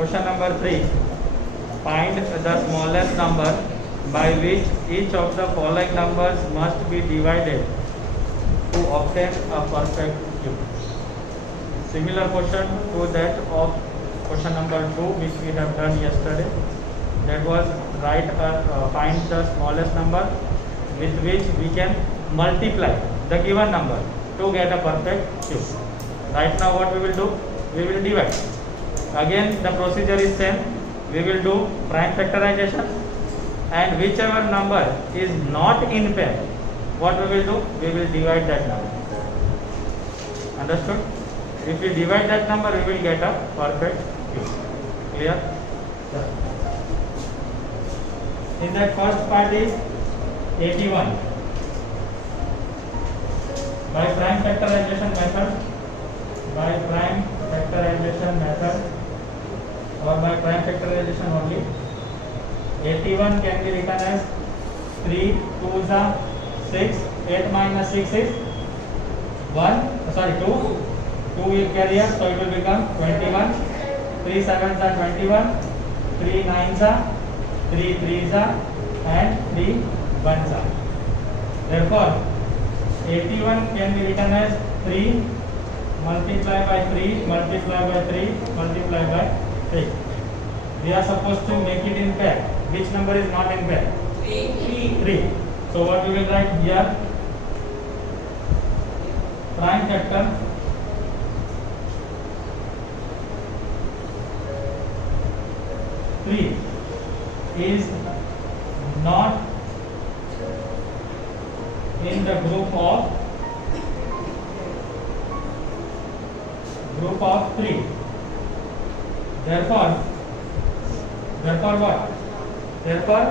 Question number 3. Find the smallest number by which each of the following numbers must be divided to obtain a perfect cube. Similar question to that of question number 2 which we have done yesterday. That was find the smallest number with which we can multiply the given number to get a perfect cube. Right now what we will do? We will divide. Again the procedure is same. We will do prime factorization, and whichever number is not in pair, what we will do? We will divide that number. Understood? If we divide that number, we will get a perfect cube. Clear? In that first part is 81. By prime factorization method, or by prime factorization only, 81 can be written as 3 2s are 6, 8 minus 6 is 2. 2 will carry here, so it will become 21. 3 7s are 21, 3 9s are 3 3s are, and 3 1s are. Therefore 81 can be written as 3 multiplied by 3 multiplied by 3 multiplied by 3. We are supposed to make it in pair. Which number is not in pair? 3. So what we will write here? Prime factor three is not in the group of 3. Therefore what? Therefore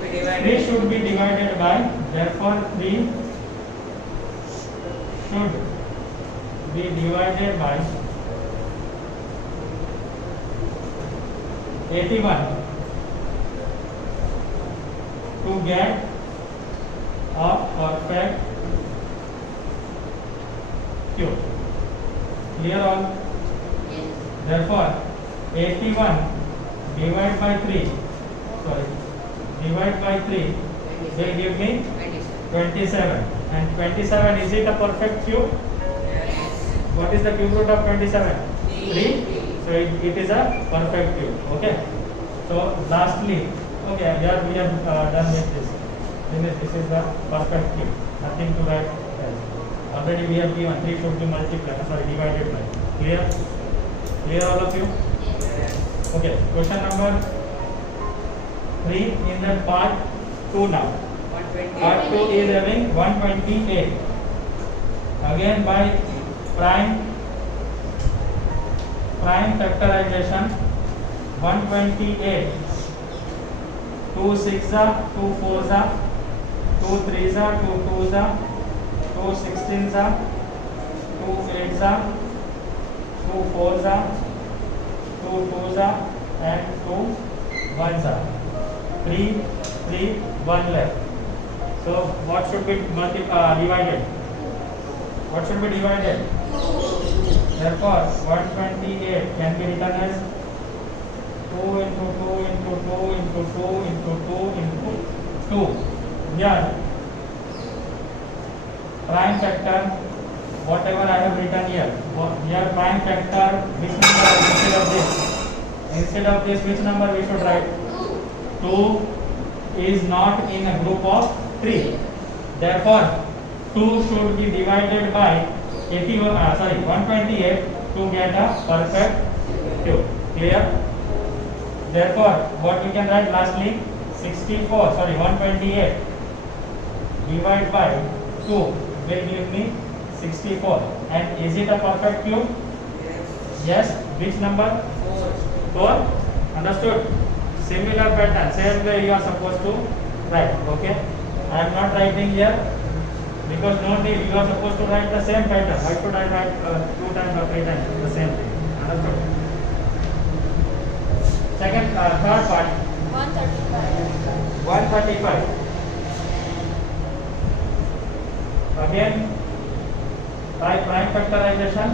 3 should be divided by. Therefore 3 should be divided by 81 to get a perfect cube. Clear all? Yes. Therefore 81 divide by 3 will give me 27. And 27, is it a perfect cube? Yes. What is the cube root of 27? 3. So it is a perfect cube. Okay. So lastly, okay, here we have done with this. This is the perfect cube. Nothing to write else. Already we have given 3 should be divided by. Clear? Clear all of you? Yes. Okay. Question number 3 in that part 2 now. 120. Part 2 is having 128. Again by prime factorization, 128. 2 6s are 2 4s are 2 3s are 2 2s are 2 16s are 2 8s are 2 4s are 2 2s are, and 2 1s are. 3 3 1 left. So what should be divided? What should be divided? Therefore 128 can be written as 2 into 2 into 2 into 2 into 2 into 2. Here prime factor, whatever I have written here prime factor, which number instead of this? Instead of this, which number we should write? 2 is not in a group of 3. Therefore 2 should be divided by 128 to get a perfect cube. Clear? Therefore what we can write lastly? 128 divided by 2 will give me 64. And is it a perfect cube? Yes. Which number? 4. Understood? Similar pattern, same way you are supposed to write. Okay. I am not writing here because no need. You are supposed to write the same pattern. Why should I write 2 times or 3 times the same thing? Understood? Third part. 135. Again by prime factorization,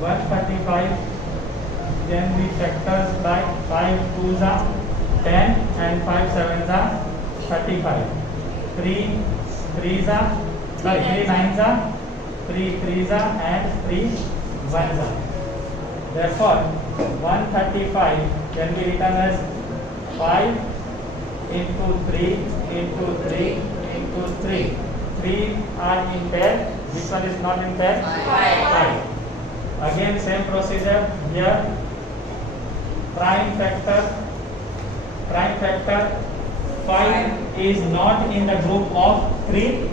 135 can be factors by 5 2s are 10 and 5 7s are 35. 3 3s are, sorry, 3 9s are, 3 3s are, and 3 1s are. Therefore 135 can be written as 5 into 3 into 3 into 3. 3 are in pair. Which one is not in pair? 5. Again same procedure here. Prime factor 5 is not in the group of 3.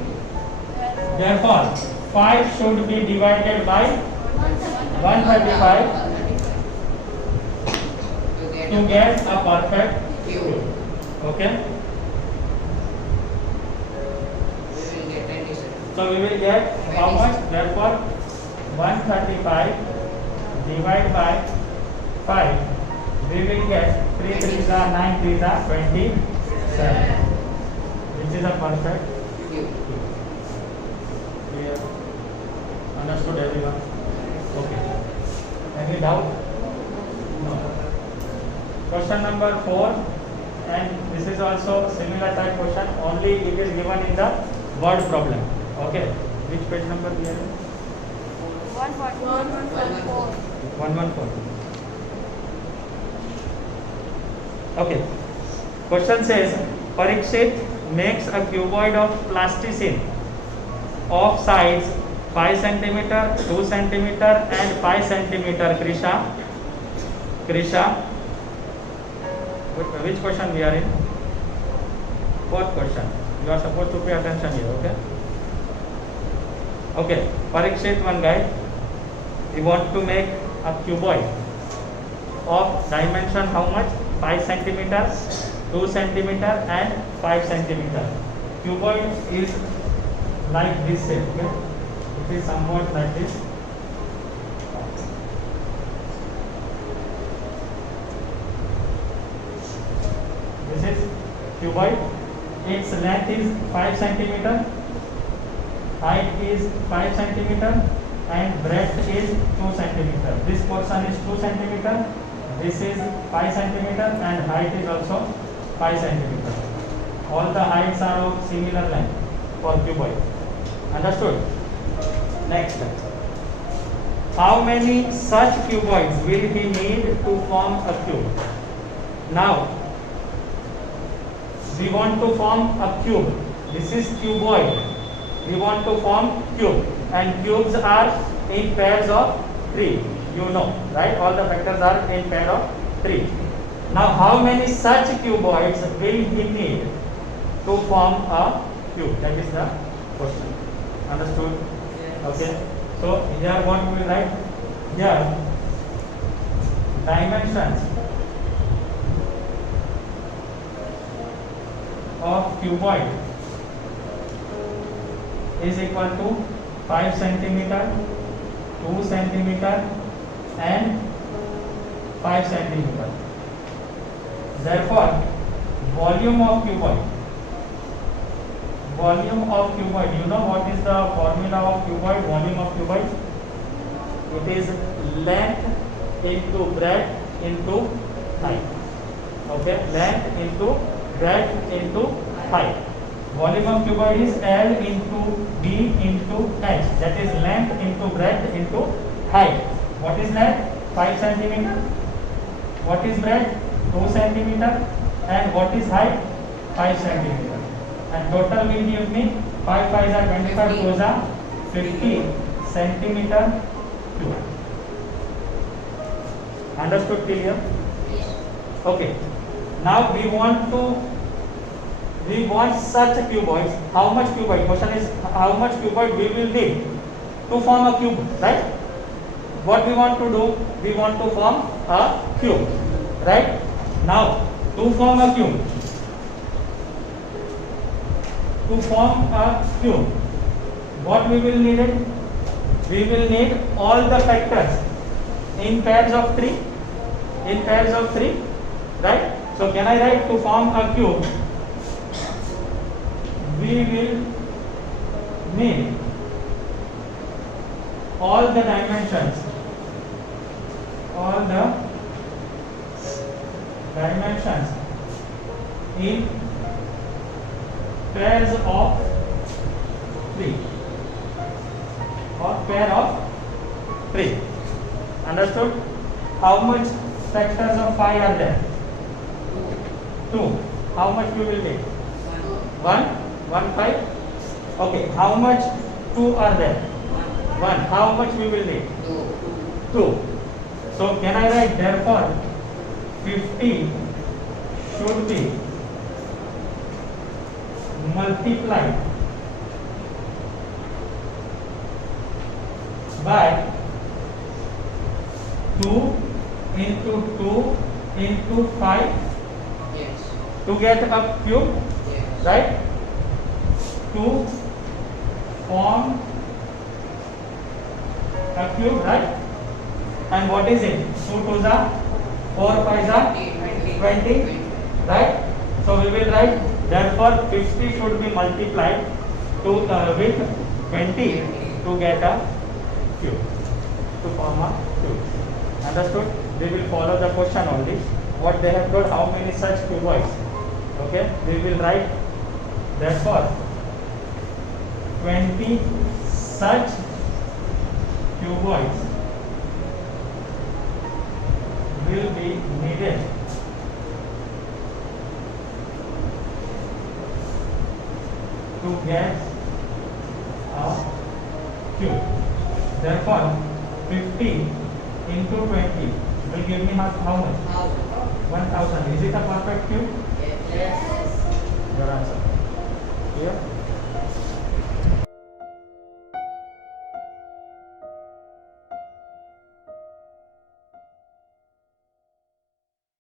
Therefore 5 should be divided by 135 to get a perfect cube. Okay. So we will get how much? Therefore 135 divided by 5. We will get 3 3s are 9 3s are 27. Which is a perfect cube. Clear? Understood everyone? Okay. Any doubt? No. Question number 4, and this is also similar type question, only it is given in the word problem. Okay. Which page number we are? 114. Okay. Question says Parikshit makes a cuboid of plasticine of sides 5 cm, 2 cm and 5 cm. Krisha, which question we are in? Fourth question. You are supposed to pay attention here, okay? Okay, Parikshit, one guy, he wants to make a cuboid of dimension how much? 5 cm, 2 cm and 5 cm. Cuboid is like this shape, okay? It is somewhat like this. This is cuboid. Its length is 5 cm, height is 5 cm and breadth is 2 cm. This portion is 2 cm. This is 5 cm and height is also 5 cm. All the heights are of similar length for cuboid. Understood? Next. How many such cuboids will he need to form a cube? Now, we want to form a cube. This is cuboid. We want to form cube, and cubes are in pairs of 3. You know, right? All the factors are in pair of 3. Now, how many such cuboids will he need to form a cube? That is the question. Understood? Okay. So here what we will write? Here dimensions of cuboid is equal to 5 cm, 2 cm and 5 cm. Therefore, volume of cuboid, you know what is the formula of cuboid, volume of cuboid? It is length into breadth into height. Okay, length into breadth into height. Volume of cuboid is L into D into H. That is length into breadth into height. What is length? 5 cm. What is breadth? 2 cm. And what is height? 5 cm. And total will give me 5 5s are 25, 2s are 50 cm cube. Understood clear? Okay. Now we want such cuboids. How much cuboid? Question is how much cuboid we will need to form a cube, right? What we want to do? We want to form a cube, right? Now to form a cube, what we will need it? We will need all the factors in pairs of 3. In pairs of 3, right? So can I write to form a cube? We will need all the dimensions pairs of 3 or pair of 3. Understood? How much factors of 5 are there? 2. How much we will take? 1, 1, 5. Okay. How much 2 are there? 1. How much we will need? 2. So can I write therefore 50 should be multiplied by 2 into 2 into 5 Yes. to get a cube, Yes. right? To form a cube, right? And what is it? 2 to the 4 5 are 20, right? So we will write therefore 50 should be multiplied to with 20 to get a cube, to form a cube. Understood? We will follow the question only. What they have told, how many such cuboids. Okay, we will write therefore 20 such cuboids will be needed to get a cube. Therefore 50 into 20 will give me how much? 1000. Is it a perfect cube? Yes.